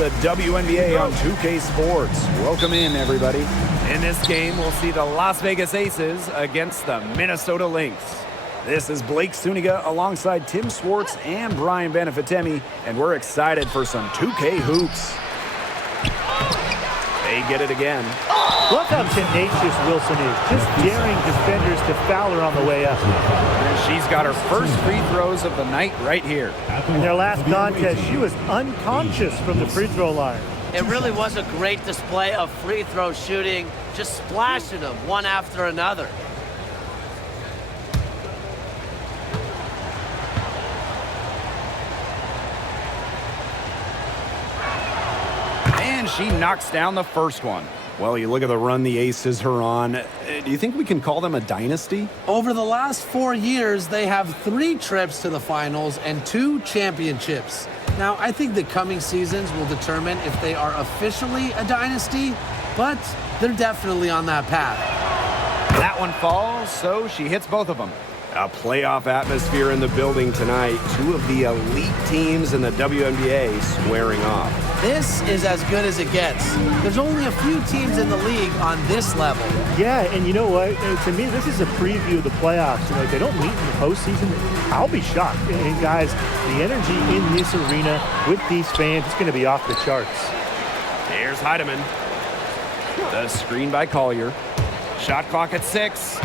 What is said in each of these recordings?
the WNBA on 2K Sports. Welcome in, everybody. In this game, we'll see the Las Vegas Aces against the Minnesota Lynx. This is Blake Suniga alongside Tim Swartz and Brian Benefitemi, and we're excited for some 2K hoops. They get it again. Love how tenacious Wilson is, just daring defenders to foul her on the way up. And she's got her first free throws of the night right here. In their last contest, she was unconscious from the free throw line. It really was a great display of free throw shooting, just splashing them one after another. And she knocks down the first one. Well, you look at the run the Aces are on. Do you think we can call them a dynasty? Over the last 4 years, they have 3 trips to the finals and 2 championships. Now, I think the coming seasons will determine if they are officially a dynasty, but they're definitely on that path. That one falls, so she hits both of them. A playoff atmosphere in the building tonight. 2 of the elite teams in the WNBA squaring off. This is as good as it gets. There's only a few teams in the league on this level. Yeah, and you know what? To me, this is a preview of the playoffs. You know, if they don't meet in the postseason, I'll be shocked. And guys, the energy in this arena with these fans is going to be off the charts. Here's Heidemann. The screen by Collier. Shot clock at 6.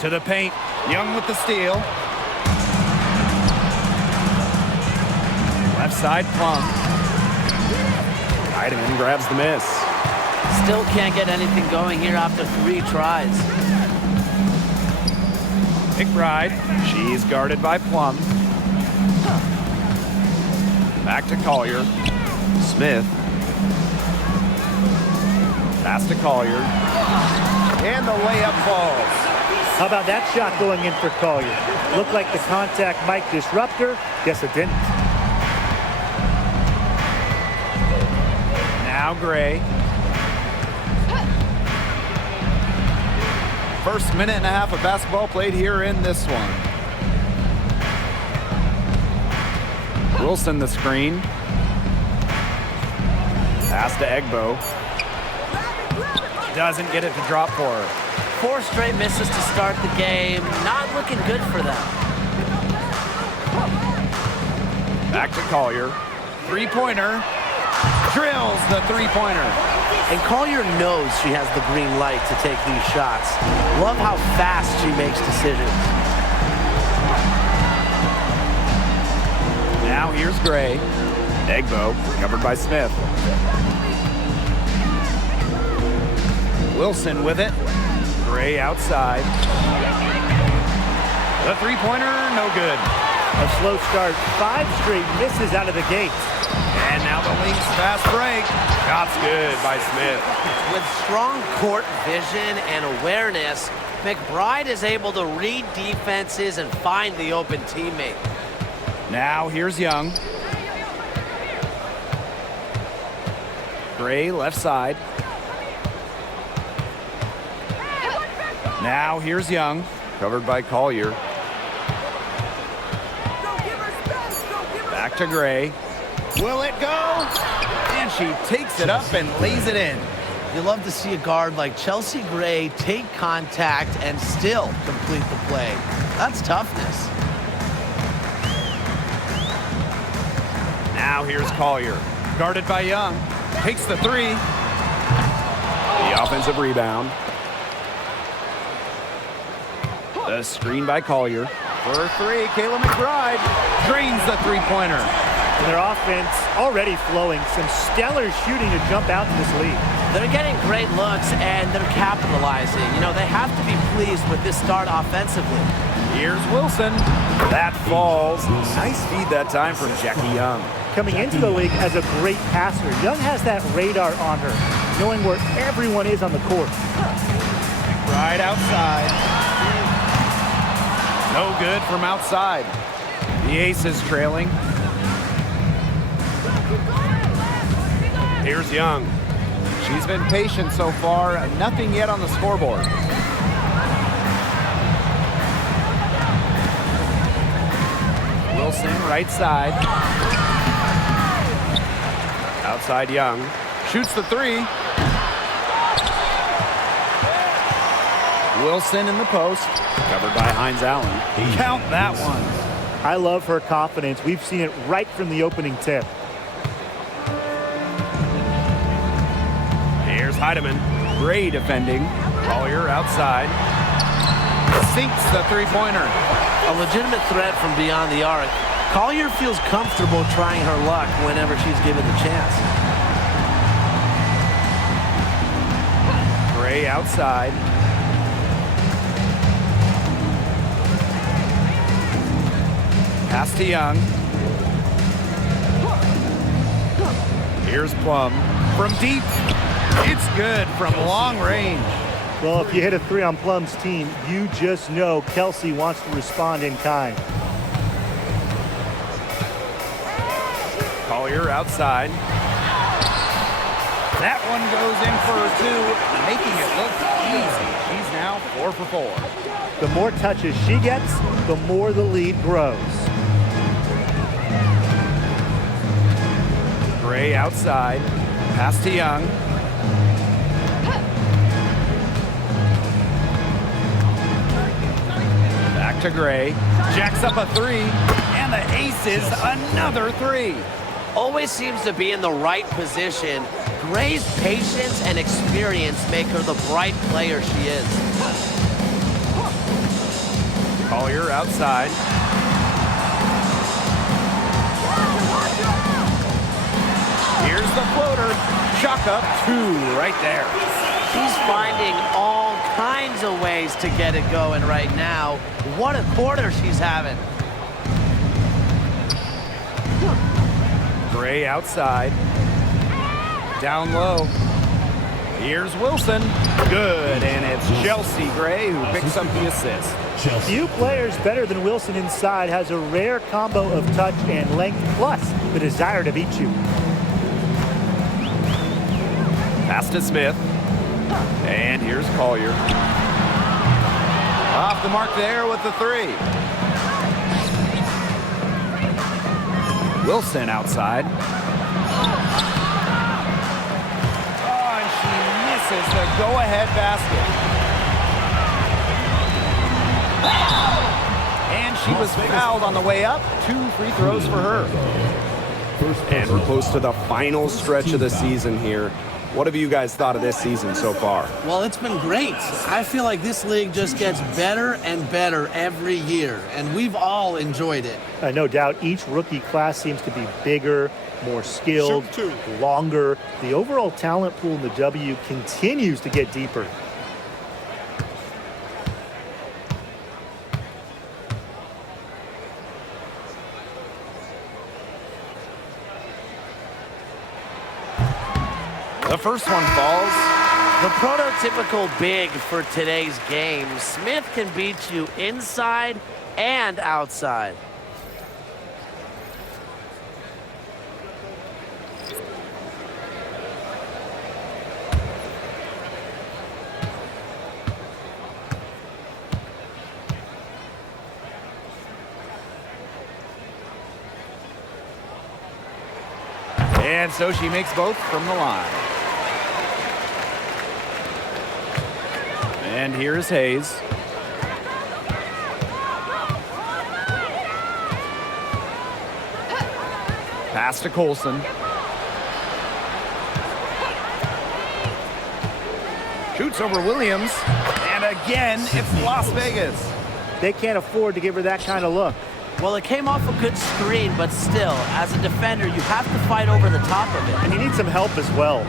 To the paint. Young with the steal. Left side, Plum. Heidemann grabs the miss. Still can't get anything going here after 3 tries. McBride. She's guarded by Plum. Back to Collier. Smith. Pass to Collier. And the layup falls. How about that shot going in for Collier? Looked like the contact might disrupt her. Guess it didn't. Now Gray. First minute and a half of basketball played here in this one. Wilson the screen. Pass to Egbo. Doesn't get it to drop for her. 4 straight misses to start the game. Not looking good for them. Back to Collier. Three-pointer. Drills the three-pointer. And Collier knows she has the green light to take these shots. Love how fast she makes decisions. Now here's Gray. Egbo covered by Smith. Wilson with it. Gray outside. The three-pointer, no good. A slow start, 5 straight misses out of the gate. And now the Lynx fast break. Shots good by Smith. With strong court vision and awareness, McBride is able to read defenses and find the open teammate. Now here's Young. Gray left side. Now here's Young, covered by Collier. Back to Gray. Will it go? And she takes it up and lays it in. You love to see a guard like Chelsea Gray take contact and still complete the play. That's toughness. Now here's Collier, guarded by Young. Takes the 3. The offensive rebound. The screen by Collier. For 3, Kayla McBride drains the three-pointer. And their offense already flowing. Some stellar shooting to jump out in this league. They're getting great looks, and they're capitalizing. You know, they have to be pleased with this start offensively. Here's Wilson. That falls. Nice feed that time from Jackie Young. Coming into the league as a great passer, Young has that radar on her, knowing where everyone is on the court. Right outside. No good from outside. The Aces trailing. Here's Young. She's been patient so far. Nothing yet on the scoreboard. Wilson, right side. Outside Young. Shoots the three. Wilson in the post. Covered by Hines Allen. Count that one. I love her confidence. We've seen it right from the opening tip. Here's Heidemann. Gray defending. Collier outside. Sinks the three-pointer. A legitimate threat from beyond the arc. Collier feels comfortable trying her luck whenever she's given the chance. Gray outside. Pass to Young. Here's Plum. From deep. It's good from long range. Well, if you hit a three on Plum's team, you just know Kelsey wants to respond in kind. Collier outside. That one goes in for two, making it look easy. She's now 4 for 4. The more touches she gets, the more the lead grows. Gray outside. Pass to Young. Back to Gray. Jacks up a three. And the aces another three. Always seems to be in the right position. Gray's patience and experience make her the bright player she is. Collier outside. Here's the floater. Chuck up two right there. She's finding all kinds of ways to get it going right now. What a quarter she's having. Gray outside. Down low. Here's Wilson. Good, and it's Chelsea Gray who picks up the assist. Few players better than Wilson inside, has a rare combo of touch and length, plus the desire to beat you. Pass to Smith. And here's Collier. Off the mark there with the three. Wilson outside. Oh, and she misses the go-ahead basket. And she was fouled on the way up. 2 free throws for her. And we're close to the final stretch of the season here. What have you guys thought of this season so far? Well, it's been great. I feel like this league just gets better and better every year, and we've all enjoyed it. No doubt each rookie class seems to be bigger, more skilled, longer. The overall talent pool in the W continues to get deeper. The first one falls. The prototypical big for today's game. Smith can beat you inside and outside. And so she makes both from the line. And here's Hayes. Pass to Colson. Shoots over Williams. And again, it's Las Vegas. They can't afford to give her that kind of look. Well, it came off a good screen, but still, as a defender, you have to fight over the top of it. And you need some help as well.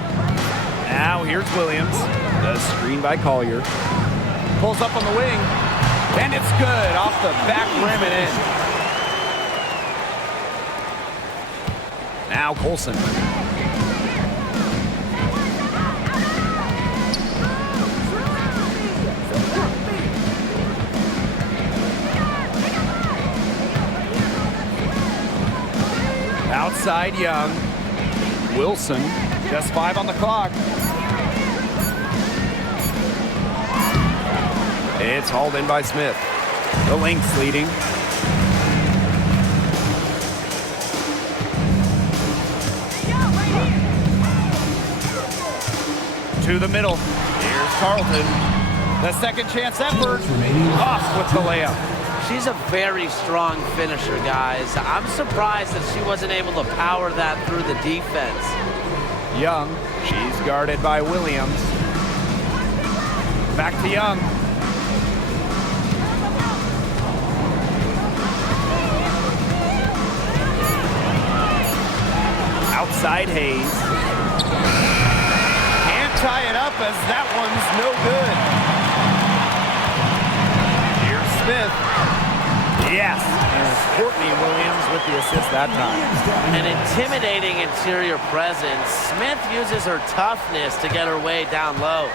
Now here's Williams. The screen by Collier. Pulls up on the wing. And it's good off the back rim and in. Now Colson. Outside Young. Wilson. Just 5 on the clock. It's hauled in by Smith. The Lynx leading. to the middle. Here's Carlton. The second chance effort. Off with the layup. She's a very strong finisher, guys. I'm surprised that she wasn't able to power that through the defense. Young, she's guarded by Williams. Back to Young. Outside Hayes. Can't tie it up as that one's no good. Here's Smith. Yes, and it's Courtney Williams with the assist that time. An intimidating interior presence. Smith uses her toughness to get her way down low.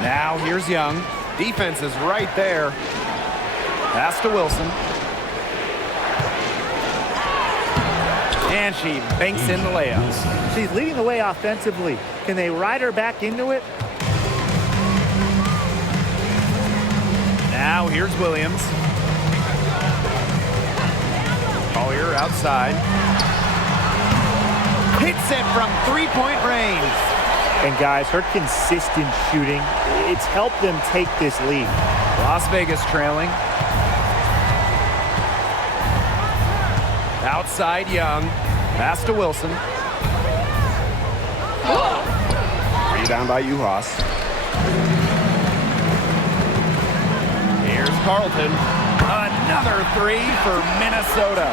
Now here's Young. Defense is right there. Pass to Wilson. And she banks in the layup. She's leading the way offensively. Can they ride her back into it? Now here's Williams. Collier outside. Hits it from three-point range. And guys, her consistent shooting, it's helped them take this lead. Las Vegas trailing. Outside Young. Pass to Wilson. Rebound by Uhas. Here's Carlton. Another three for Minnesota.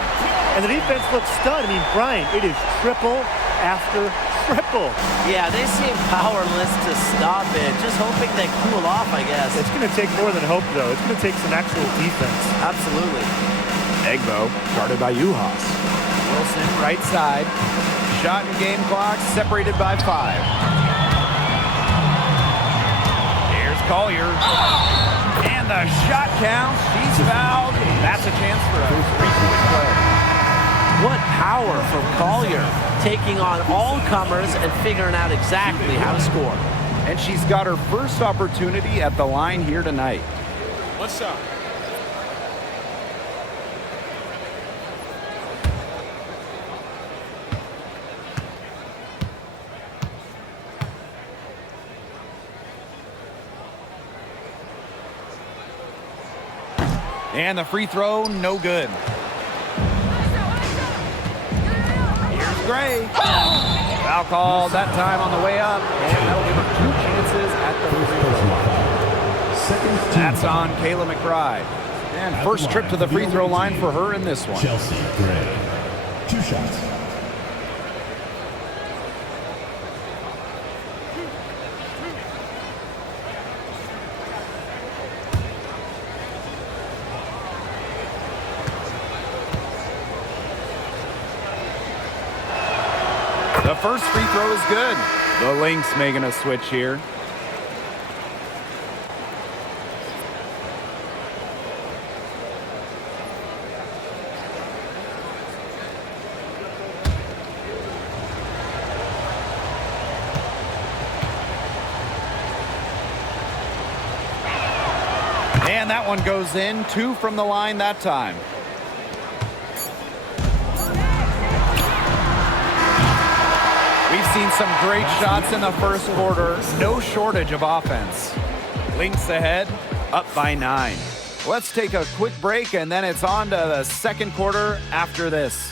And the defense looks stunned. I mean, Brian, it is triple after triple. Yeah, they seem powerless to stop it. Just hoping they cool off, I guess. It's going to take more than hope, though. It's going to take some actual defense. Absolutely. Egbo, guarded by Uhas. Wilson, right side. Shot and game clock separated by 5. Here's Collier. And the shot counts. She's fouled. That's a chance for a three-point play. What power from Collier, taking on all comers and figuring out exactly how to score. And she's got her first opportunity at the line here tonight. What's up? And the free throw, no good. Here's Gray. Foul called that time on the way up. And that'll give her 2 chances at the free throw line. That's on Kayla McBride. And first trip to the free throw line for her in this one. Chelsea Gray. 2 shots. The first free throw is good. The Lynx making a switch here. And that one goes in. 2 from the line that time. We've seen some great shots in the first quarter. No shortage of offense. Lynx ahead, up by 9. Let's take a quick break, and then it's on to the second quarter after this.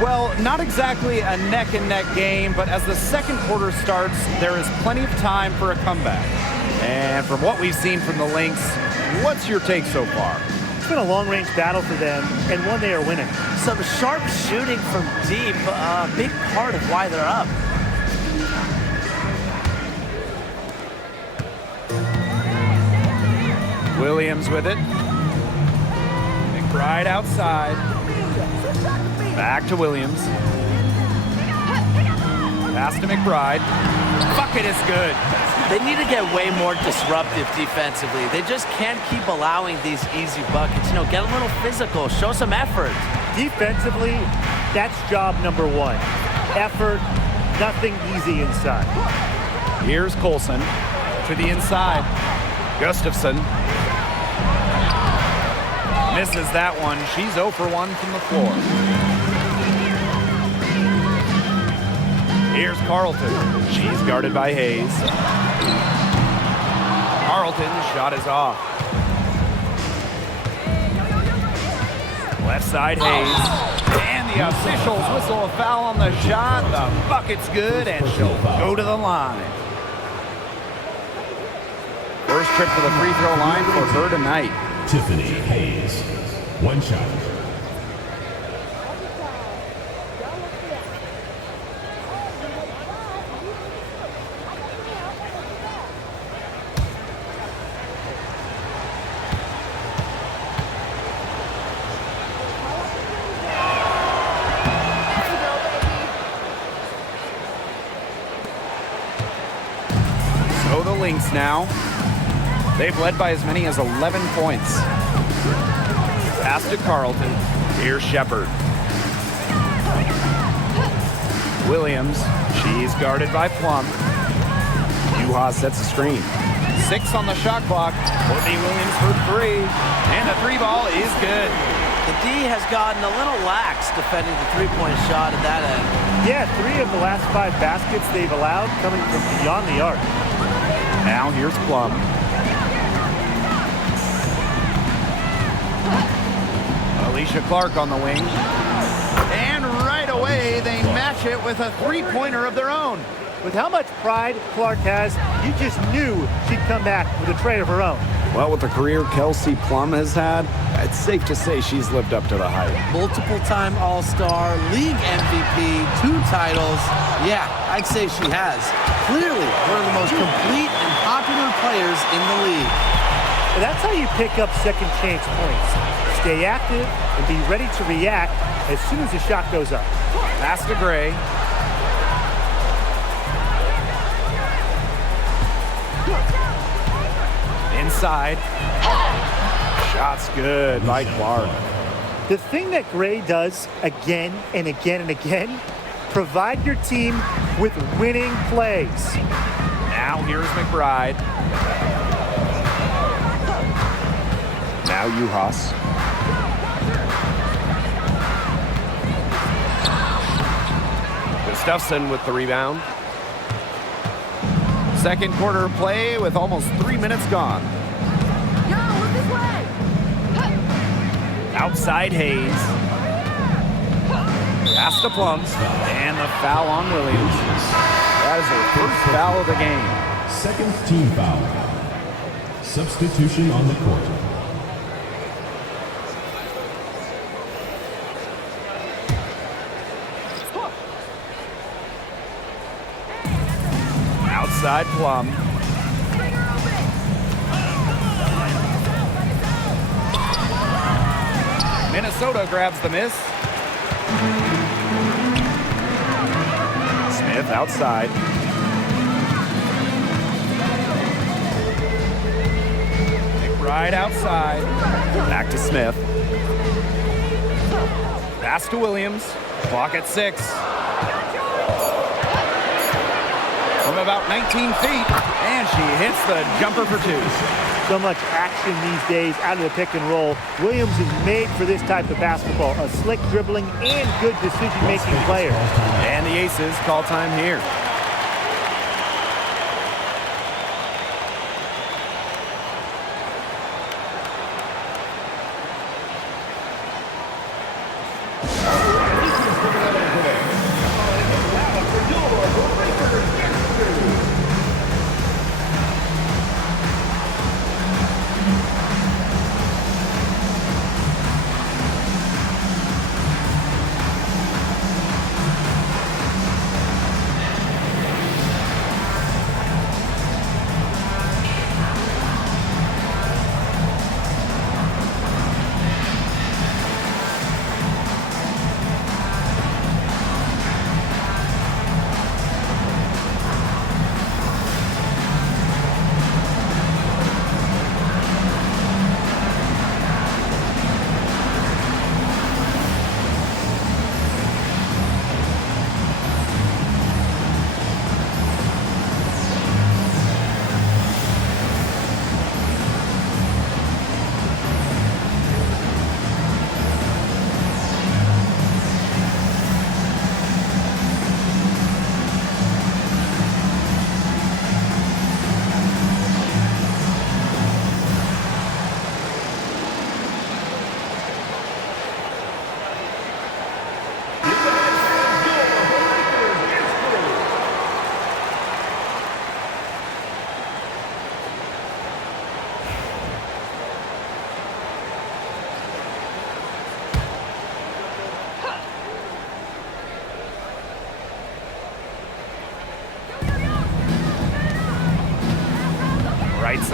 Well, not exactly a neck-and-neck game, but as the second quarter starts, there is plenty of time for a comeback. And from what we've seen from the Lynx, what's your take so far? It's been a long-range battle for them, and one they are winning. Some sharp shooting from deep, a big part of why they're up. Williams with it. McBride outside. Back to Williams. Pass to McBride. Bucket is good. They need to get way more disruptive defensively. They just can't keep allowing these easy buckets. You know, get a little physical, show some effort. Defensively, that's job number one. Effort, nothing easy inside. Here's Colson to the inside. Gustafson misses that one. She's 0 for 1 from the floor. Here's Carlton. She's guarded by Hayes. Carlton's shot is off. Left side, Hayes. And the officials whistle a foul on the shot. The bucket's good, and she'll go to the line. First trip to the free throw line for her tonight. Tiffany Hayes. 1 shot. So the Lynx now. They've led by as many as 11 points. Pass to Carlton. Here's Shepard. Williams. She's guarded by Plum. Juha sets a screen. 6 on the shot clock. Courtney Williams for 3. And the 3 ball is good. The D has gotten a little lax defending the three-point shot at that end. Yeah, 3 of the last 5 baskets they've allowed coming from beyond the arc. Now here's Plum. Alicia Clark on the wing. And right away, they match it with a three-pointer of their own. With how much pride Clark has, you just knew she'd come back with a tray of her own. Well, with the career Kelsey Plum has had, it's safe to say she's lived up to the hype. Multiple-time All-Star, league MVP, 2 titles. Yeah, I'd say she has. Clearly one of the most complete and popular players in the league. But that's how you pick up second chance points. Stay active and be ready to react as soon as the shot goes up. Pass to Gray. Inside. Shot's good by Clark. The thing that Gray does again and again and again, provide your team with winning plays. Now here's McBride. Now Juhas. Gustafson with the rebound. Second quarter play with almost 3 minutes gone. Outside Hayes. Pass to Plums. And the foul on Williams. That is her first foul of the game. Second team foul. Substitution on the court. Outside Plum. Minnesota grabs the miss. Smith outside. McBride outside. Back to Smith. Pass to Williams. Clock at 6. From about 19 feet, and she hits the jumper for 2. So much action these days out of the pick and roll. Williams is made for this type of basketball. A slick dribbling and good decision-making player. And the Aces call time here.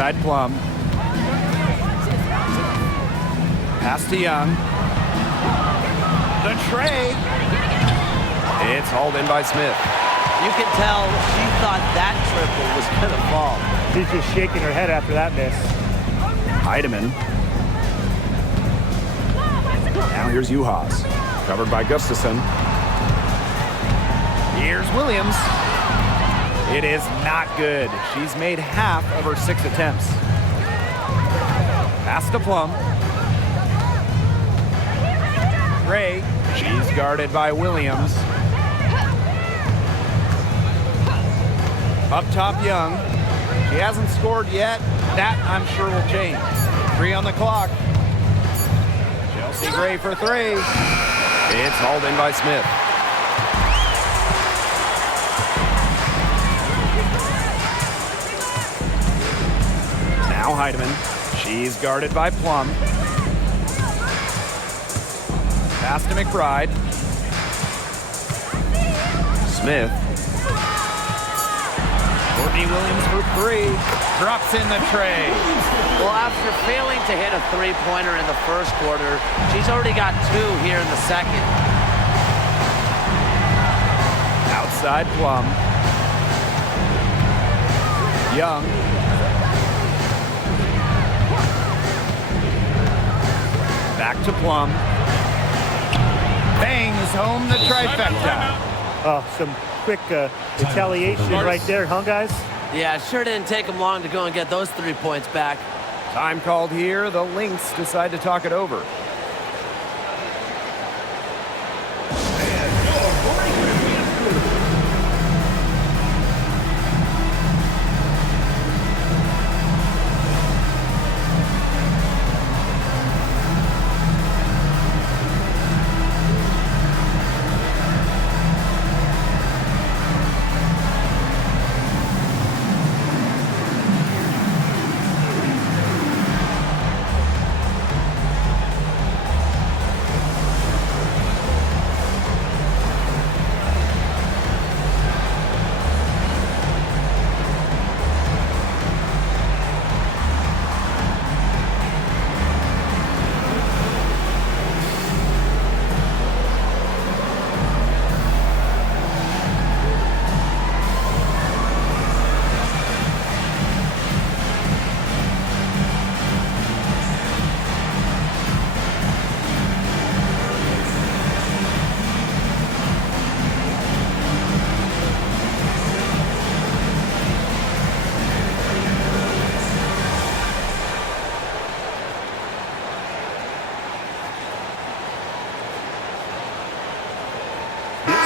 Outside Plum. Pass to Young. The tray. It's hauled in by Smith. You can tell she thought that triple was going to fall. She's just shaking her head after that miss. Heidemann. Now here's Juhas. Covered by Gustafson. Here's Williams. It is not good. She's made half of her 6 attempts. Pass to Plum. Ray. She's guarded by Williams. Up top, Young. She hasn't scored yet. That, I'm sure, will change. 3 on the clock. Chelsea Gray for 3. It's hauled in by Smith. Now Heidemann. She's guarded by Plum. Pass to McBride. Smith. Courtney Williams for 3. Drops in the tray. Well, after failing to hit a three-pointer in the first quarter, she's already got 2 here in the second. Outside Plum. Young. Back to Plum. Bangs home the trifecta. Oh, some quick retaliation right there, huh, guys? Yeah, it sure didn't take them long to go and get those 3 points back. Time called here. The Lynx decide to talk it over.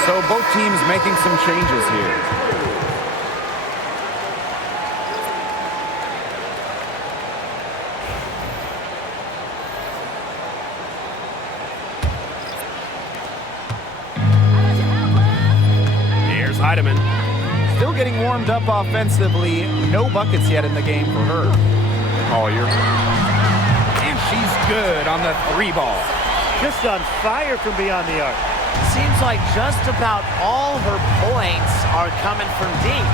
So both teams making some changes here. Here's Heidemann. Still getting warmed up offensively. No buckets yet in the game for her. Collier. And she's good on the 3 ball. Just on fire from beyond the arc. Seems like just about all her points are coming from deep.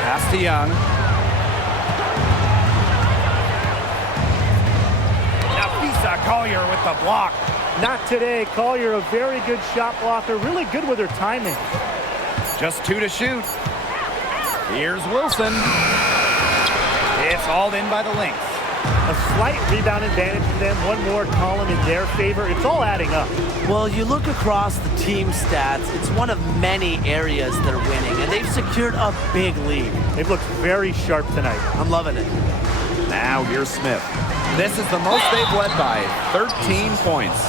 Pass to Young. Nafisa Collier with the block. Not today. Collier, a very good shot blocker. Really good with her timing. Just 2 to shoot. Here's Wilson. It's hauled in by the Lynx. A slight rebound advantage for them. One more column in their favor. It's all adding up. Well, you look across the team stats, it's one of many areas they're winning, and they've secured a big lead. They've looked very sharp tonight. I'm loving it. Now here's Smith. This is the most they've led by, 13 points.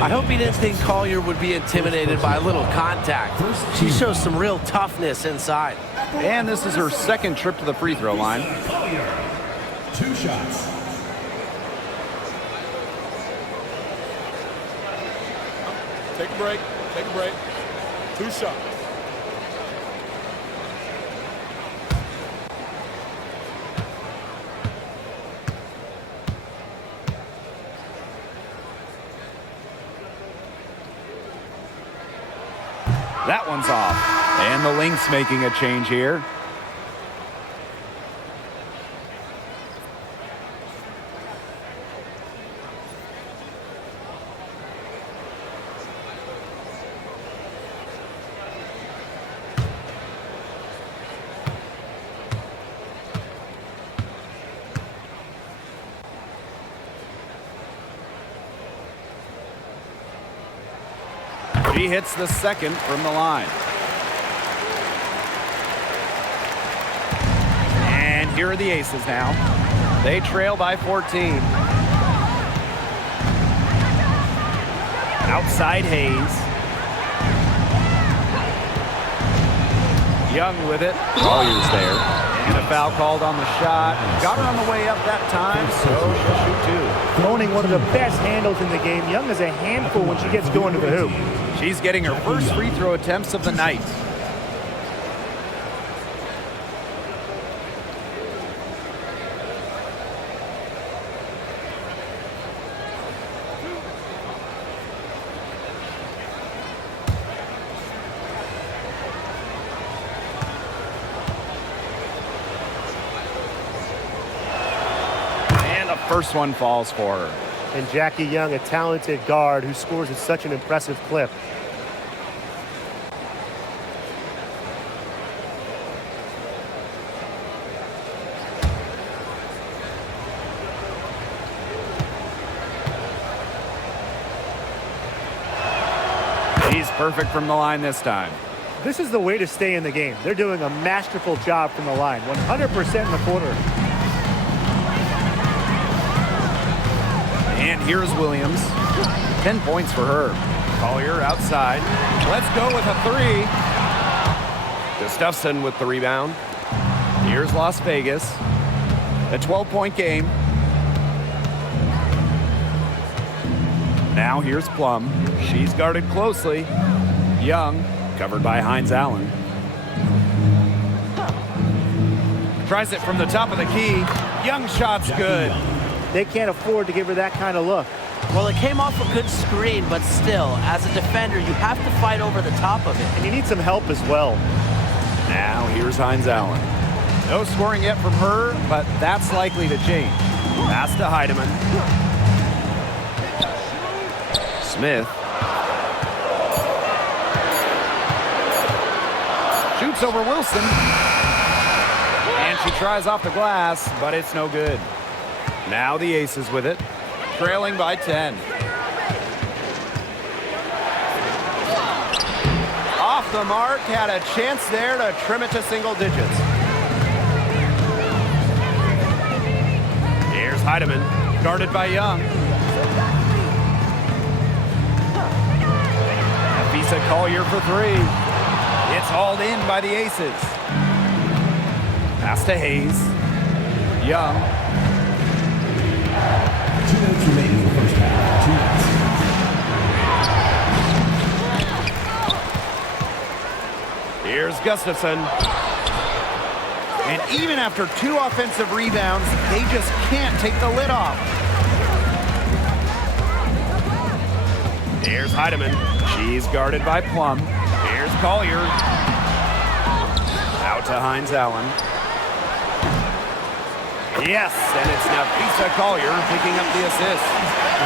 I hope he didn't think Collier would be intimidated by a little contact. She shows some real toughness inside. And this is her 2nd trip to the free throw line. 2 shots. Take a break. Take a break. 2 shots. That one's off. And the Lynx making a change here. She hits the second from the line. And here are the Aces now. They trail by 14. Outside Hayes. Young with it. Collier's there. And a foul called on the shot. Got her on the way up that time, so she'll shoot two. Owning one of the best handles in the game. Young is a handful when she gets going to the hoop. She's getting her first free throw attempts of the night. First one falls for her. And Jackie Young, a talented guard who scores at such an impressive clip. He's perfect from the line this time. This is the way to stay in the game. They're doing a masterful job from the line. 100% in the quarter. And here's Williams. 10 points for her. Collier outside. Let's go with a three. Gustafson with the rebound. Here's Las Vegas. A 12-point game. Now here's Plum. She's guarded closely. Young, covered by Hines Allen. Tries it from the top of the key. Young shot's good. They can't afford to give her that kind of look. Well, it came off a good screen, but still, as a defender, you have to fight over the top of it. And you need some help as well. Now here's Hines Allen. No scoring yet from her, but that's likely to change. Pass to Heidemann. Smith. Shoots over Wilson. And she tries off the glass, but it's no good. Now the Aces with it, trailing by 10. Off the mark, had a chance there to trim it to single digits. Here's Heidemann, guarded by Young. Afisa Collier for three. It's hauled in by the Aces. Pass to Hayes. Young. 2 minutes remaining in the first half. 2 minutes. Here's Gustafson. And even after 2 offensive rebounds, they just can't take the lid off. Here's Heidemann. She's guarded by Plum. Here's Collier. Out to Hines Allen. Yes, and it's Nafisa Collier picking up the assist.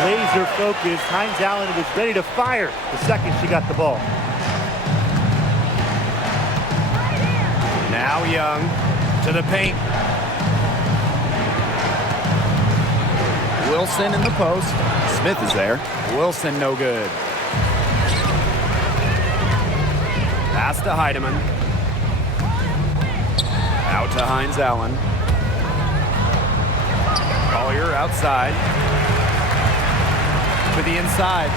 Laser focused. Hines Allen was ready to fire the second she got the ball. Now Young to the paint. Wilson in the post. Smith is there. Wilson no good. Pass to Heidemann. Out to Hines Allen. Collier outside. To the inside.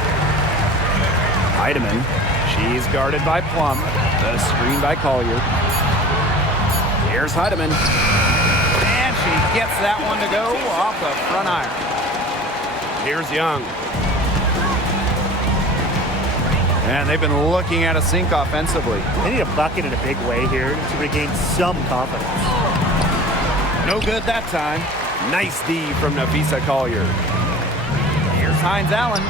Heidemann. She's guarded by Plum. The screen by Collier. Here's Heidemann. And she gets that one to go off the front iron. Here's Young. And they've been looking at a sink offensively. They need a bucket in a big way here to regain some confidence. No good that time. Nice D from Nafisa Collier. Here's Hines Allen.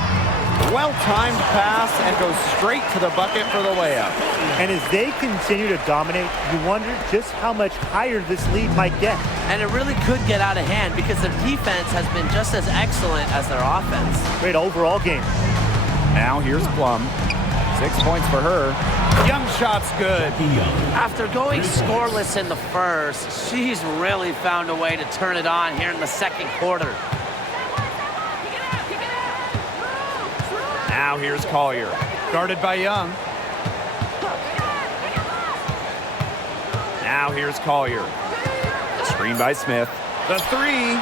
Well-timed pass and goes straight to the bucket for the layup. And as they continue to dominate, you wonder just how much higher this lead might get. And it really could get out of hand because their defense has been just as excellent as their offense. Great overall game. Now here's Plum. 6 points for her. Young shot's good. After going scoreless in the first, she's really found a way to turn it on here in the second quarter. Now here's Collier. Guarded by Young. Now here's Collier. Screen by Smith. The three.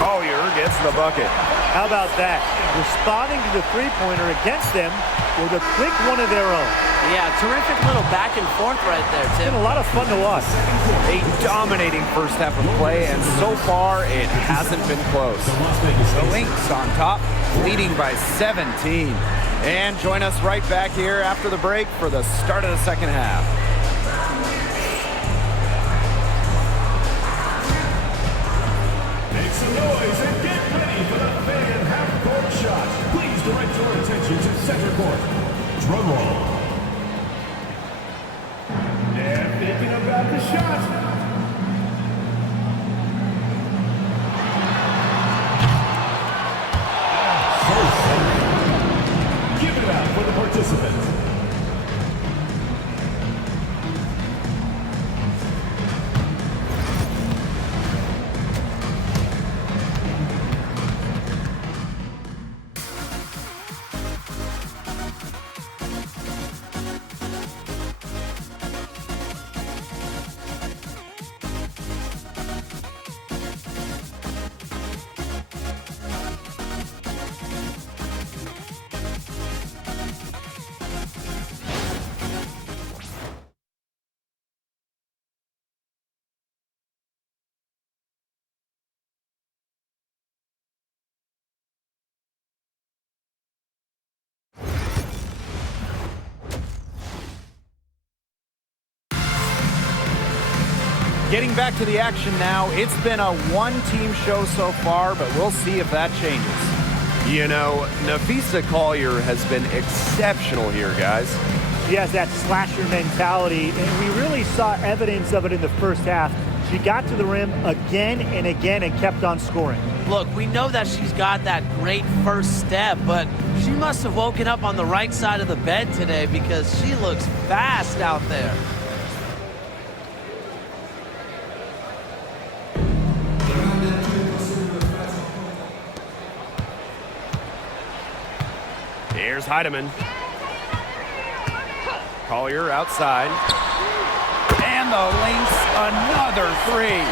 Collier gets the bucket. How about that? Responding to the three-pointer against them with a quick one of their own. Yeah, terrific little back and forth right there, It's Tim. been a lot of fun to watch. A dominating first half of play, and so far it hasn't been close. The Lynx on top, leading by 17. And join us right back here after the break for the start of the second half. Make some noise and get ready for the fan half-court shot. Please direct your attention to center court. Drum roll. And thinking about the shot. Give it up for the participants. Getting back to the action now, it's been a one-team show so far, but we'll see if that changes. You know, Nafisa Collier has been exceptional here, guys. She has that slasher mentality, and we really saw evidence of it in the first half. She got to the rim again and again and kept on scoring. Look, we know that she's got that great first step, but she must have woken up on the right side of the bed today because she looks fast out there. Here's Heidemann. Collier outside. And the Lynx, another three.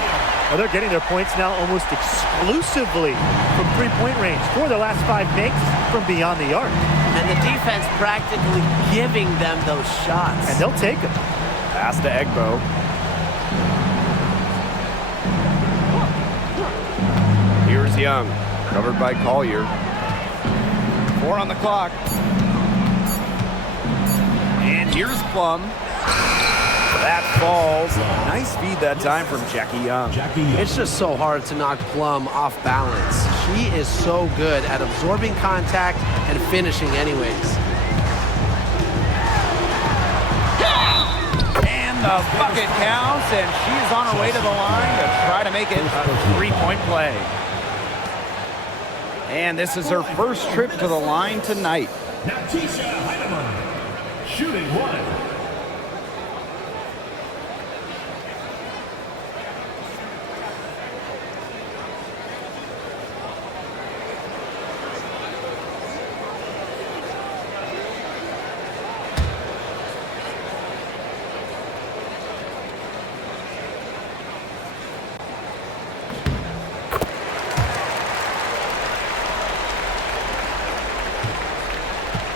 Well, they're getting their points now almost exclusively from three-point range. 4 of their last 5 makes from beyond the arc. And the defense practically giving them those shots. And they'll take them. Pass to Egbo. Here's Young, covered by Collier. 4 on the clock. And here's Plum. That falls. Nice feed that time from Jackie Young. It's just so hard to knock Plum off balance. She is so good at absorbing contact and finishing anyways. And the bucket counts, and she's on her way to the line to try to make it a three-point play. And this is her first trip to the line tonight. Natisha Heidemann, shooting 1.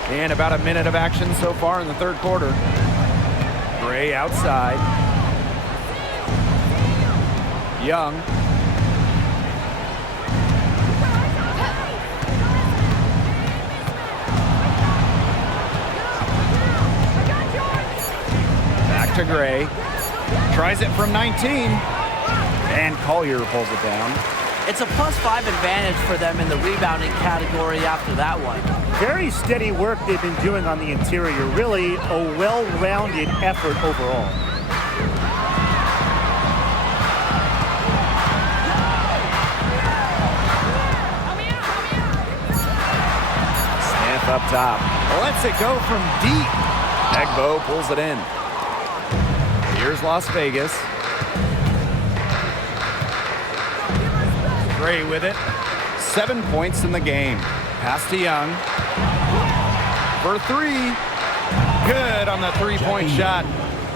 And about a minute of action so far in the third quarter. Gray outside. Young. Back to Gray. Tries it from 19. And Collier pulls it down. It's a +5 advantage for them in the rebounding category after that one. Very steady work they've been doing on the interior. Really a well-rounded effort overall. Smith up top. Lets it go from deep. Egbo pulls it in. Here's Las Vegas. Gray with it. 7 points in the game. Pass to Young. For 3. Good on the three-point shot.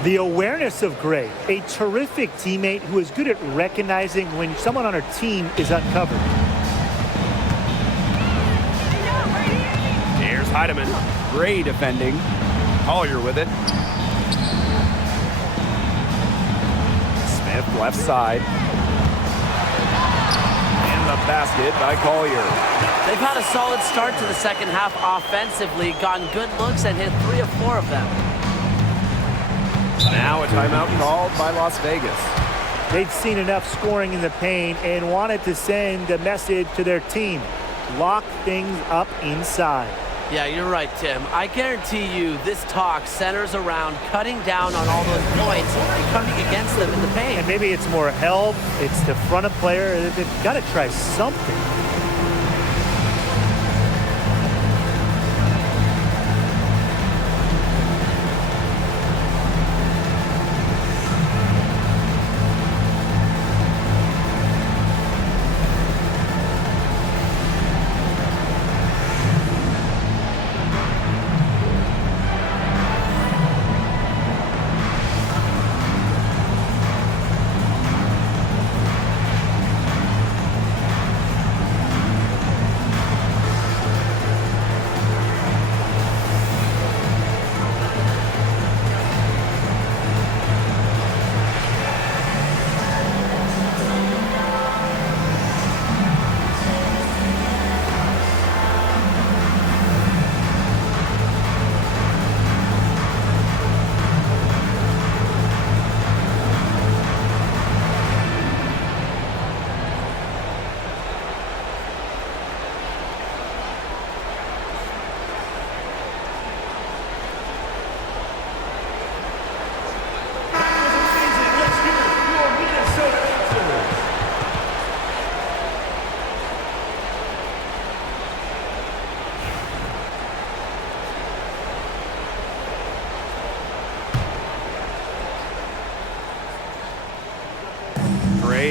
The awareness of Gray, a terrific teammate who is good at recognizing when someone on her team is uncovered. Here's Heidemann. Gray defending. Collier with it. Smith left side. In the basket by Collier. They've had a solid start to the second half offensively, gotten good looks and hit 3 of 4 of them. Now a timeout called by Las Vegas. They'd seen enough scoring in the paint and wanted to send a message to their team. Lock things up inside. Yeah, you're right, Tim. I guarantee you this talk centers around cutting down on all those points and coming against them in the paint. And maybe it's more help. It's to front a player. They've got to try something.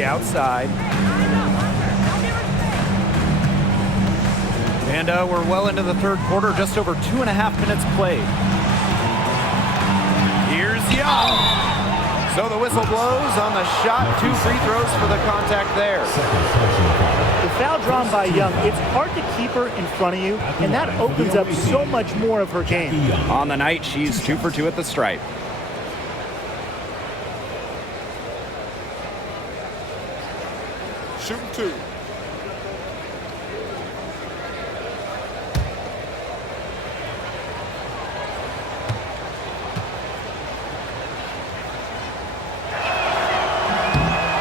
Outside. And we're well into the third quarter, just over 2.5 minutes played. Here's Young. So the whistle blows on the shot. 2 free throws for the contact there. The foul drawn by Young, it's hard to keep her in front of you, and that opens up so much more of her game. On the night, she's 2 for 2 at the stripe. Shooting 2.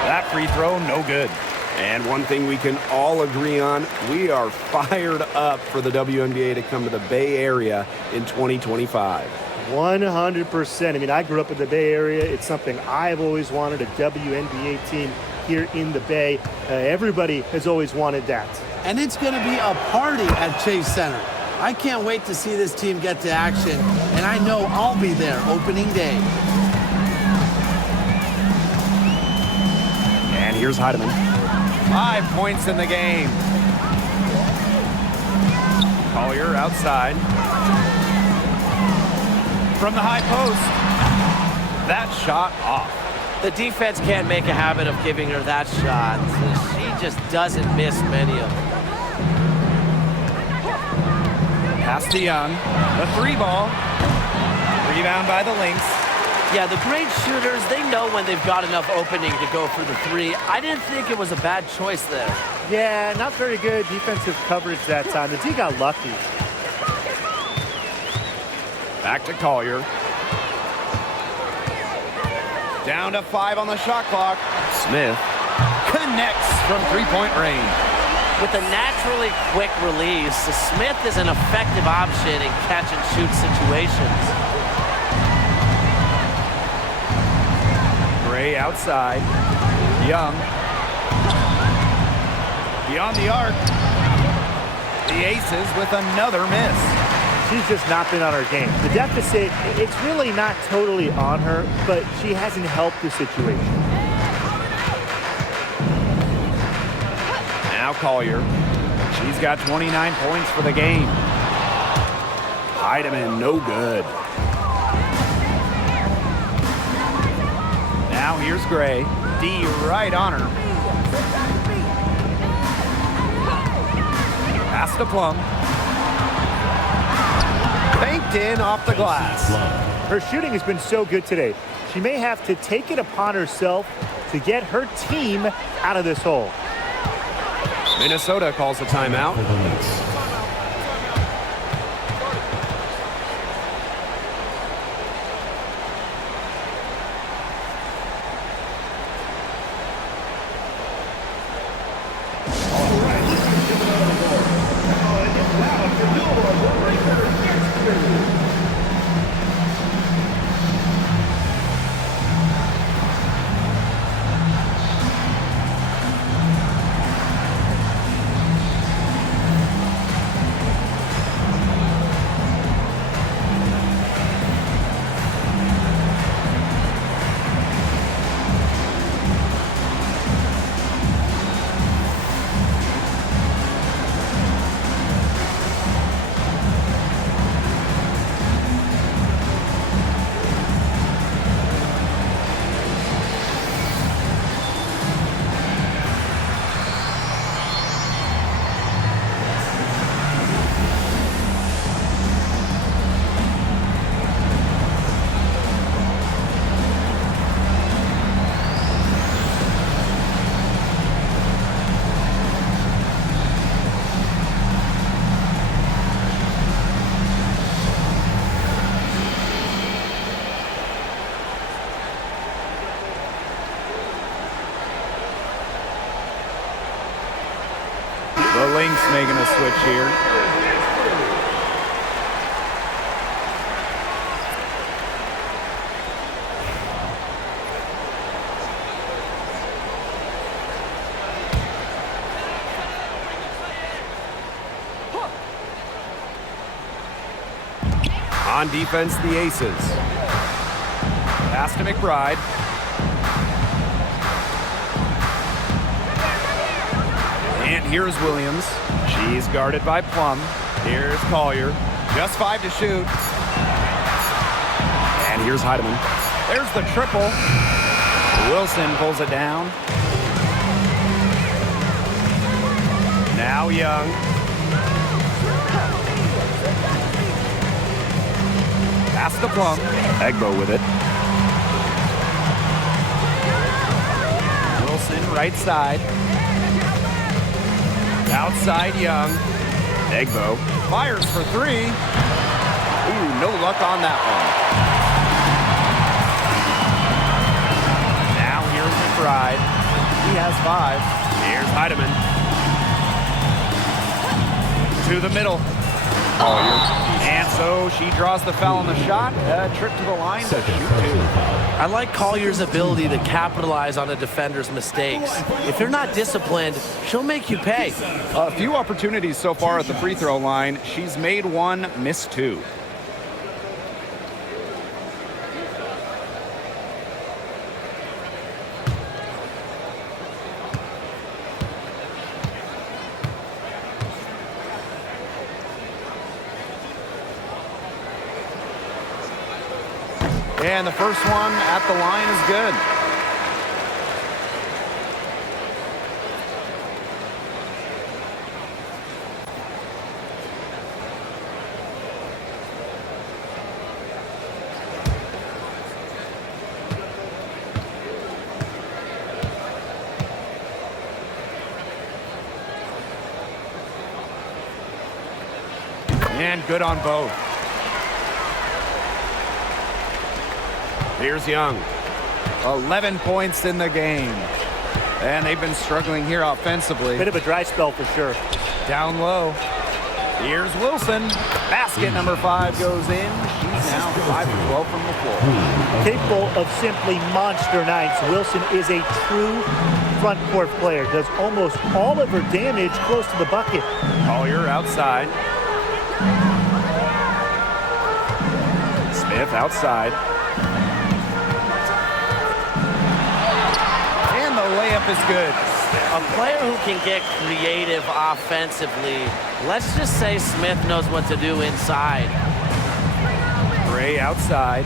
That free throw, no good. And one thing we can all agree on, we are fired up for the WNBA to come to the Bay Area in 2025. 100%. I mean, I grew up in the Bay Area. It's something I've always wanted, a WNBA team here in the Bay. Everybody has always wanted that. And it's going to be a party at Chase Center. I can't wait to see this team get to action, and I know I'll be there opening day. And here's Heidemann. 5 points in the game. Collier outside. From the high post. That shot off. The defense can't make a habit of giving her that shot. She just doesn't miss many of them. Pass to Young. The 3 ball. Rebound by the Lynx. Yeah, the great shooters, they know when they've got enough opening to go for the 3. I didn't think it was a bad choice there. Yeah, not very good defensive coverage that time. The team got lucky. Back to Collier. Down to 5 on the shot clock. Smith connects from 3-point range. With a naturally quick release, Smith is an effective option in catch-and-shoot situations. Gray outside. Young. Beyond the arc. The Aces with another miss. She's just not been on her game. The deficit, it's really not totally on her, but she hasn't helped the situation. Now Collier. She's got 29 points for the game. Heidemann, no good. here's Gray. D right on her. Pass to Plum. Banked in off the glass. Her shooting has been so good today. She may have to take it upon herself to get her team out of this hole. Minnesota calls a timeout. The Lynx making a switch here. On defense, the Aces. Pass to McBride. And here's Williams. She's guarded by Plum. Here's Collier. Just 5 to shoot. And here's Heidemann. There's the triple. Wilson pulls it down. Now Young. Pass to Plum. Egbo with it. Wilson right side. Outside Young. Egbo fires for 3. Ooh, no luck on that one. Now here's McBride. He has 5. Here's Heidemann. To the middle. And so she draws the foul on the shot. Trip to the line to shoot 2. I like Collier's ability to capitalize on a defender's mistakes. If you're not disciplined, she'll make you pay. A few opportunities so far at the free throw line. She's made 1, missed 2. And the first one at the line is good. And good on both. Here's Young. 11 points in the game. And they've been struggling here offensively. Bit of a dry spell for sure. Down low. Here's Wilson. Basket number 5 goes in. She's now 5 for 12 from the floor. Capable of simply monster nights, Wilson is a true front court player. Does almost all of her damage close to the bucket. Collier outside. Smith outside. And the layup is good. A player who can get creative offensively. Let's just say Smith knows what to do inside. Gray outside.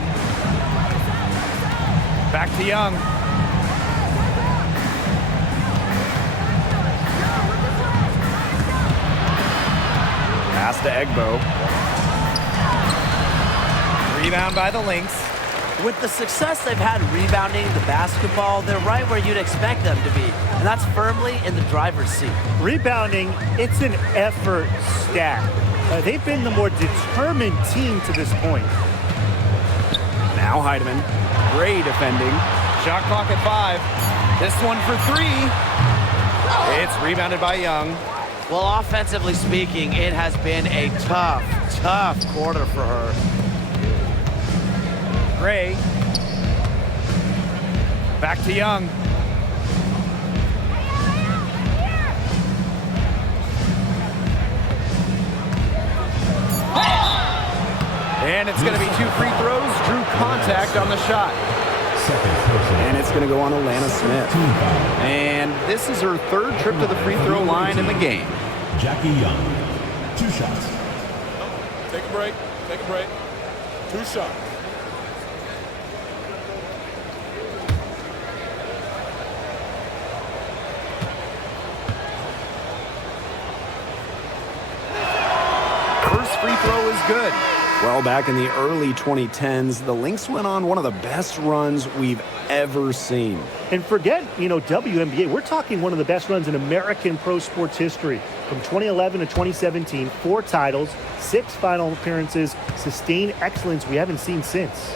Back to Young. to Egbo. Rebound by the Lynx. With the success they've had rebounding the basketball, they're right where you'd expect them to be, and that's firmly in the driver's seat. Rebounding, it's an effort stat. They've been the more determined team to this point. Now Heidemann. Gray defending. Shot clock at 5. This one for 3. It's rebounded by Young. Well, offensively speaking, it has been a tough quarter for her. Gray. Back to Young. And it's going to be 2 free throws. Drew contact on the shot. And it's going to go on to Naismith. And this is her 3rd trip to the free throw line in the game. Jackie Young, 2 shots. Take a break. Take a break. 2 shots. First free throw is good. Well, back in the early 2010s, the Lynx went on one of the best runs we've ever seen. And forget, WNBA. We're talking one of the best runs in American pro sports history. From 2011 to 2017, 4 titles, 6 final appearances, sustained excellence we haven't seen since.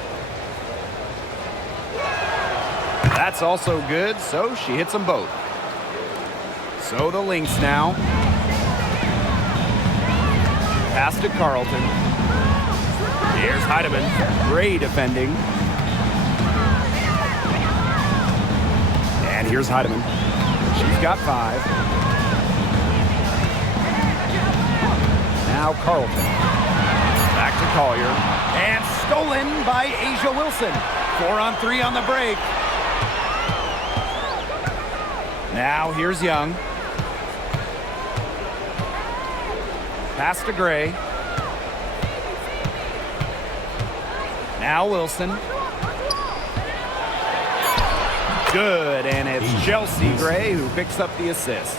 That's also good, so she hits them both. So the Lynx now. Pass to Carlton. Here's Heidemann. Gray defending. And here's Heidemann. She's got 5. Now Carlton. Back to Collier. And stolen by Asia Wilson. 4 on 3 on the break. Now here's Young. Pass to Gray. Now Wilson. Good, and it's Chelsea Gray who picks up the assist.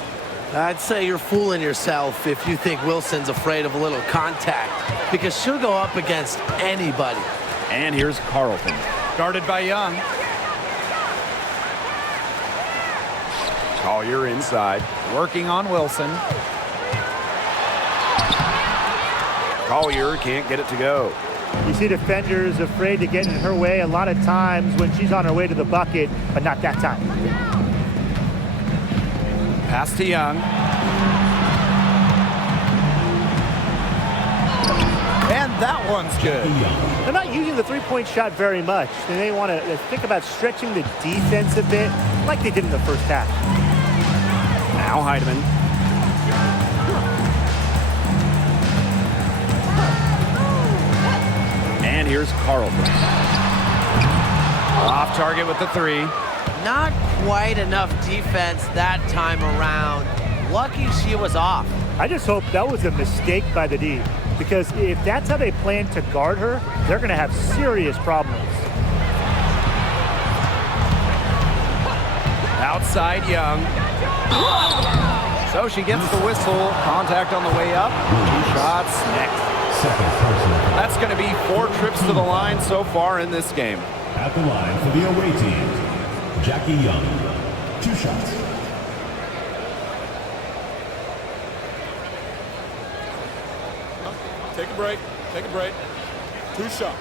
I'd say you're fooling yourself if you think Wilson's afraid of a little contact, because she'll go up against anybody. And here's Carlton. Guarded by Young. Collier inside, working on Wilson. Collier can't get it to go. You see defenders afraid to get in her way a lot of times when she's on her way to the bucket, but not that time. Pass to Young. And that one's good. They're not using the three-point shot very much. They may want to think about stretching the defense a bit like they did in the first half. Now Heidemann. And here's Carlton. Off target with the 3. Not quite enough defense that time around. Lucky she was off. I just hope that was a mistake by the D, because if that's how they plan to guard her, they're going to have serious problems. Outside Young. So she gets the whistle. Contact on the way up. 2 shots next. That's going to be 4 trips to the line so far in this game. At the line for the away team, Jackie Young, 2 shots. Take a break. Take a break. 2 shots.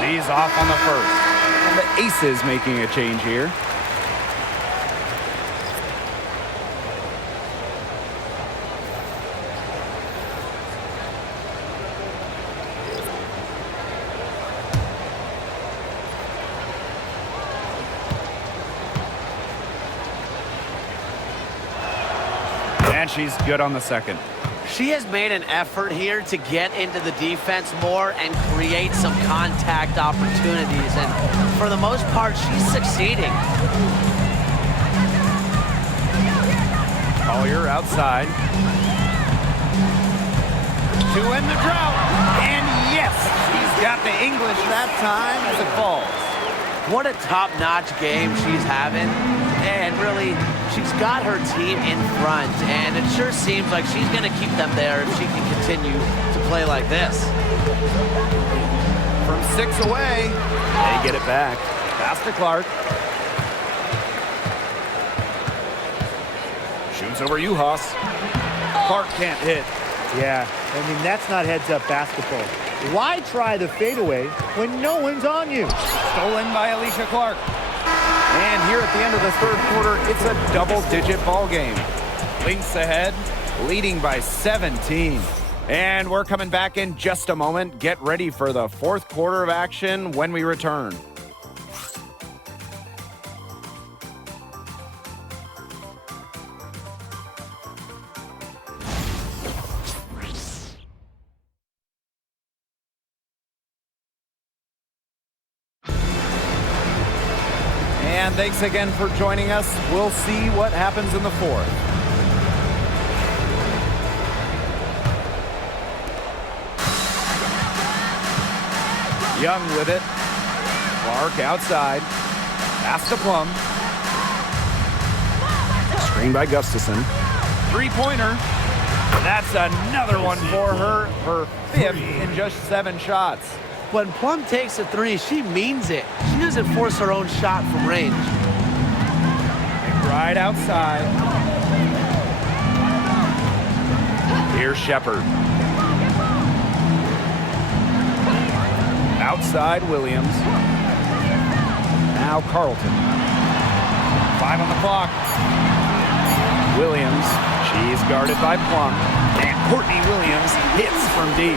She's off on the first. And the Aces making a change here. And she's good on the second. She has made an effort here to get into the defense more and create some contact opportunities. And for the most part, she's succeeding. Collier outside. To end the drought. And yes, she's Got the English that time as it falls. What a top-notch game she's having. And really, she's got her team in front. And it sure seems like she's going to keep them there if she can continue to play like this. From 6 away, they get it back. Pass to Clark. Shoots over Uhas. Clark can't hit. Yeah, I mean, that's not heads-up basketball. Why try the fadeaway when no one's on you? Stolen by Alicia Clark. And here at the end of the third quarter, it's a double-digit ball game. Lynx ahead, leading by 17. And we're coming back in just a moment. Get ready for the fourth quarter of action when we return. And thanks again for joining us. We'll see what happens in the fourth. Young with it. Clark outside. Pass to Plum. Screen by Gustafson. Three-pointer. That's another one for her. Her fifth in just 7 shots. When Plum takes a three, she means it. She doesn't force her own shot from range. Right outside. Here's Shepard. Outside Williams. Now Carlton. 5 on the clock. Williams. She's guarded by Plum. And Courtney Williams hits from deep.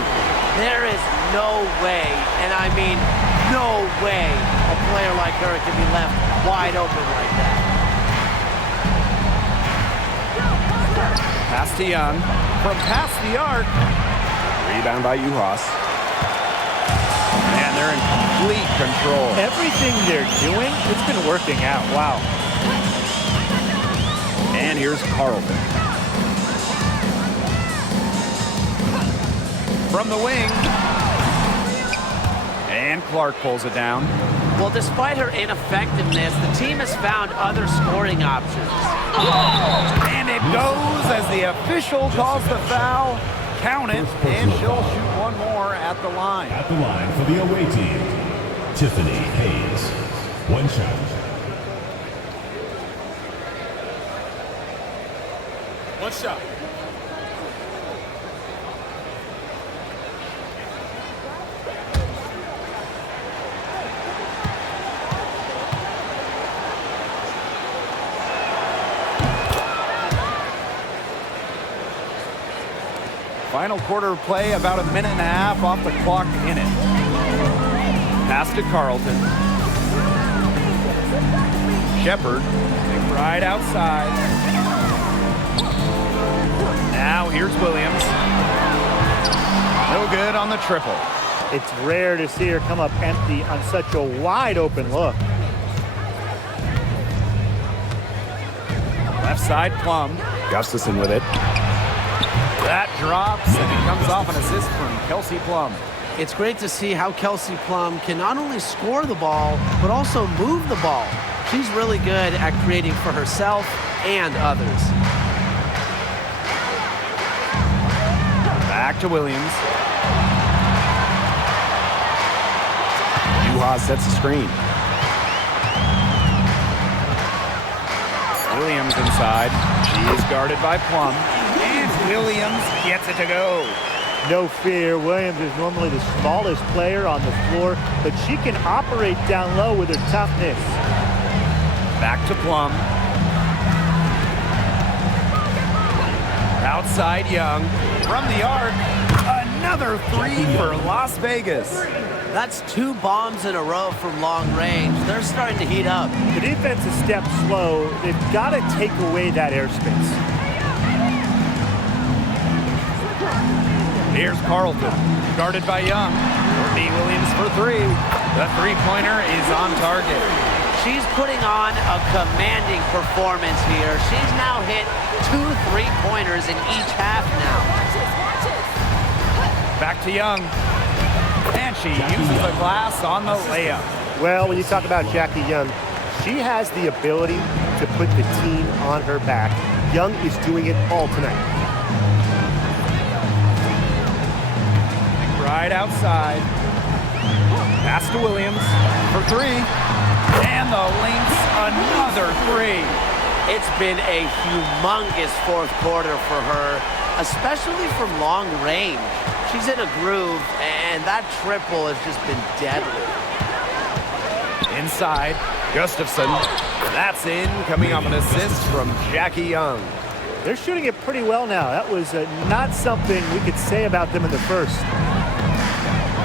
There is no way, and I mean no way, a player like her can be left wide open like that. Pass to Young. From past the arc. Rebound by Uhas. And they're in complete control. Everything they're doing, it's been working out. Wow. And here's Carlton. From the wing. And Clark pulls it down. Well, despite her ineffectiveness, the team has found other scoring options. And it goes as the official calls the foul. Count it, and she'll shoot one more at the line. At the line for the away team, Tiffany Hayes. 1 shot. One shot. Final quarter of play, about a minute and a half off the clock in it. Pass to Carlton. Shepard, right outside. Now here's Williams. No good on the triple. It's rare to see her come up empty on such a wide open look. Left side, Plum. Gustafson with it. That drops, and it comes off an assist from Kelsey Plum. It's great to see how Kelsey Plum can not only score the ball, but also move the ball. She's really good at creating for herself and others. Back to Williams. Uhas sets the screen. Williams inside. She is guarded by Plum. And Williams gets it to go. No fear, Williams is normally the smallest player on the floor, but she can operate down low with her toughness. Back to Plum. Outside Young. From the arc, another three for Las Vegas. That's 2 bombs in a row from long range. They're starting to heat up. The defense is stepped slow. They've got to take away that airspace. Here's Carlton, guarded by Young. Courtney Williams for 3. The three-pointer is on target. She's putting on a commanding performance here. She's now hit 2 3-pointers in each half now. Back to Young. And And she uses the glass on the layup. Well, when you talk about Jackie Young, she has the ability to put the team on her back. Young is doing it all tonight. Right outside. Pass to Williams for three. And the Lynx, another three. It's been a humongous fourth quarter for her, especially from long range. She's in a groove, and that triple has just been deadly. Inside, Gustafson. That's in, coming off an assist from Jackie Young. They're shooting it pretty well now. That was not something we could say about them in the first.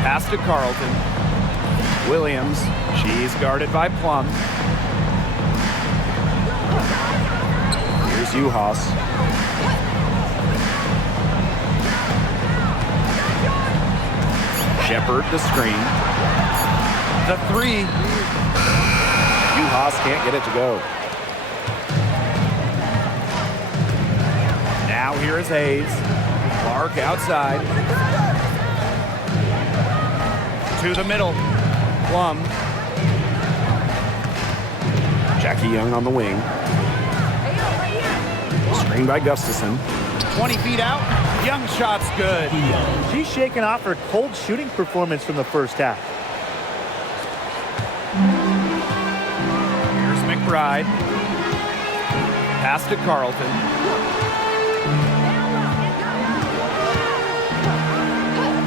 Pass to Carlton. Williams. She's guarded by Plum. Here's Uhas. Shepard the screen. The three. Uhas can't get it to go. Now here is Hayes. Clark outside. To the middle. Plum. Jackie Young on the wing. Screen by Gustafson. 20 feet out. Young shot's good. She's shaking off her cold shooting performance from the first half. Here's McBride. Pass to Carlton.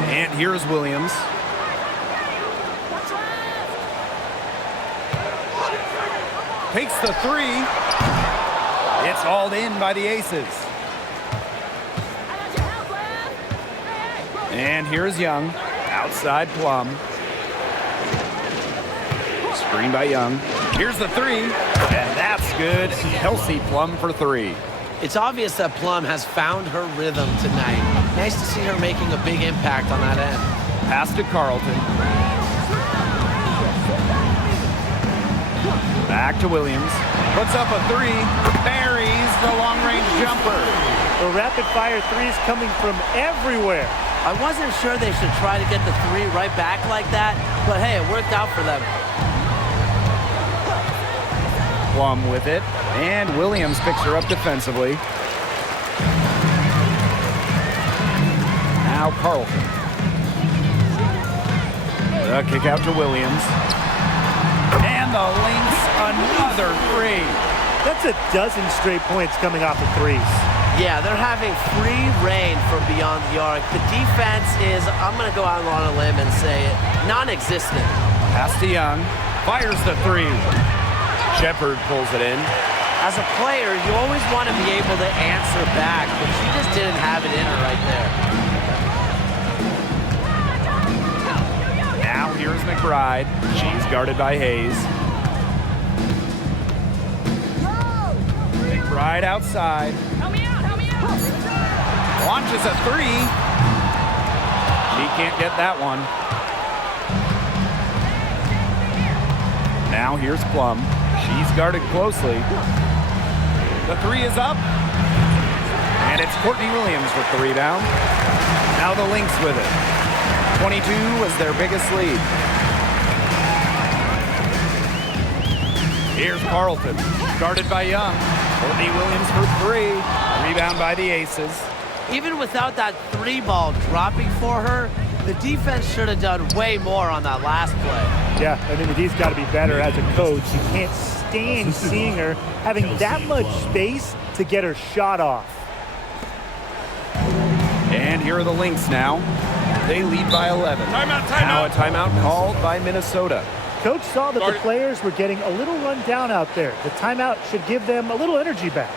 And here's Williams. Takes the three. It's hauled in by the Aces. And here's Young. Outside Plum. Screen by Young. Here's the three. And that's good. Kelsey Plum for three. It's obvious that Plum has found her rhythm tonight. Nice to see her making a big impact on that end. Pass to Carlton. Back to Williams. Puts up a three. Buries the long-range jumper. The rapid-fire threes coming from everywhere. I wasn't sure they should try to get the three right back like that, but hey, it worked out for them. Plum with it. And Williams picks her up defensively. Now Carlton. The kick out to Williams. And the Lynx, another three. That's a dozen straight points coming off of threes. Yeah, they're having free reign from beyond the arc. The defense is, I'm going to go out on a limb and say it, non-existent. Pass to Young. Fires the three. Shepard pulls it in. As a player, you always want to be able to answer back, but she just didn't have it in her right there. Now here's McBride. She's guarded by Hayes. McBride outside. Launches a three. She can't get that one. Now here's Plum. She's guarded closely. The three is up. And it's Courtney Williams with the rebound. Now the Lynx with it. 22 was their biggest lead. Here's Carlton. Guarded by Young. Courtney Williams for three. Rebound by the Aces. Even without that three ball dropping for her, the defense should have done way more on that last play. Yeah, I mean, he's got to be better as a coach. You can't stand seeing her having that much space to get her shot off. And here are the Lynx now. They lead by 11. Timeout. Now a timeout called by Minnesota. Coach saw that the players were getting a little run down out there. The timeout should give them a little energy back.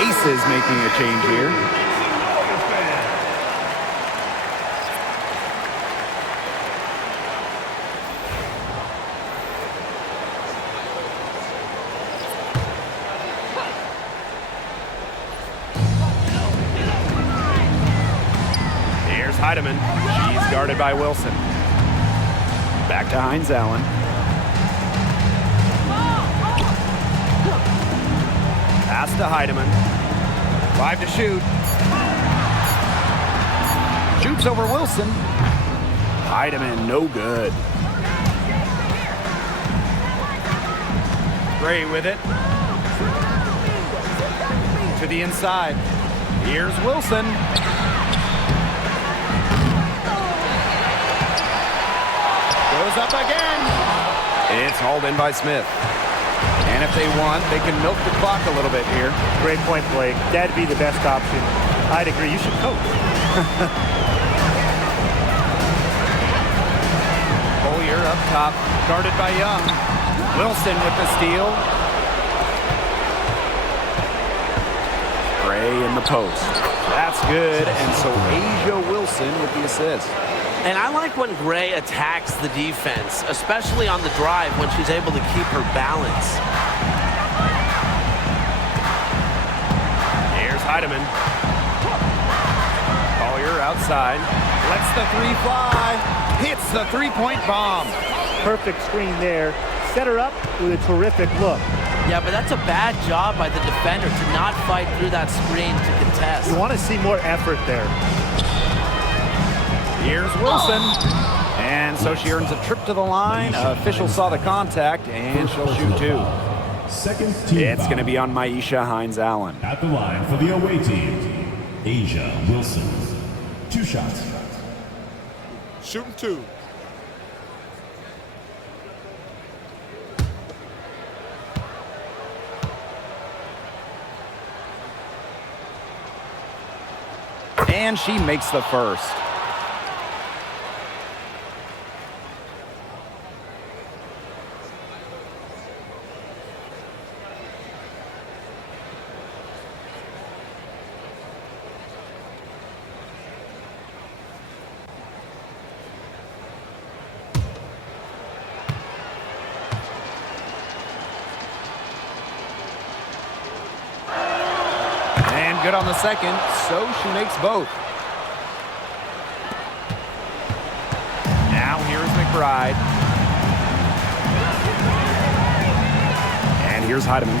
Aces making a change here. Here's Heidemann. She's guarded by Wilson. Back to Hines Allen. Pass to Heidemann. 5 to shoot. Shoots over Wilson. Heidemann, no good. Gray with it. To the inside. Here's Wilson. Goes up again. It's hauled in by Smith. And if they want, they can milk the clock a little bit here. Great point, Blake. That'd be the best option. I'd agree. You should coach. Collier up top, guarded by Young. Wilson with the steal. Gray in the post. That's good. And so Asia Wilson with the assist. And I like when Gray attacks the defense, especially on the drive when she's able to keep her balance. Here's Heidemann. Collier outside. Lets the three fly. Hits the three-point bomb. Perfect screen there. Set her up with a terrific look. Yeah, but that's a bad job by the defender to not fight through that screen to contest. You want to see more effort there. Here's Wilson. And so she earns a trip to the line. Official saw the contact, and she'll shoot two. Second team It's foul. going to be on Maisha Hines Allen. At the line for the away team, Asia Wilson. 2 shots. Shooting 2. And she makes the first. And good on the second, so she makes both. Now here's McBride. And here's Heidemann.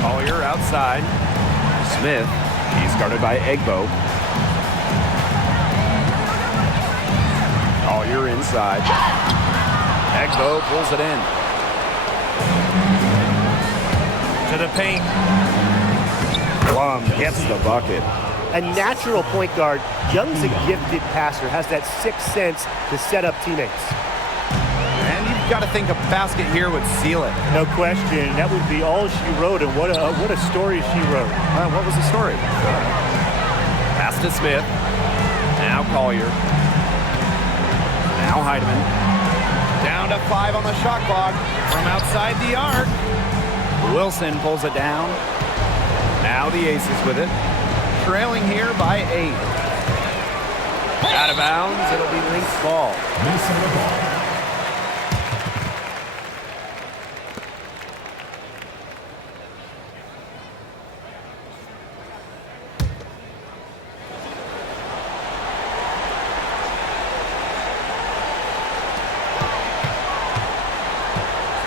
Collier outside. Smith, he's guarded by Egbo. Collier inside. Egbo pulls it in. To the paint. Plum gets the bucket. A natural point guard. Young's a gifted passer, has that sixth sense to set up teammates. And you've got to think a basket here would seal it. No question. That would be all she wrote, and what a story she wrote. What was the story? Pass to Smith. Now Collier. Now Heidemann. Down to 5 on the shot clock from outside the arc. Wilson pulls it down. Now the Aces with it. Trailing here by 8. Out of bounds. It'll be Lynx ball. Minnesota ball.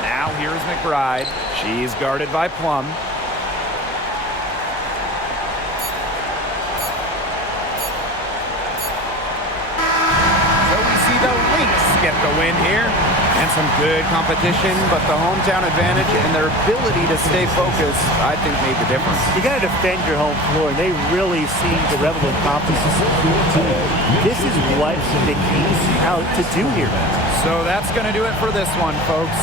Now here's McBride. She's guarded by Plum. Get the win here, and some good competition, but the hometown advantage and their ability to stay focused, I think, made the difference. You got to defend your home floor, and they really seem to revel in confidence. This is what they came out to do here. So that's going to do it for this one, folks.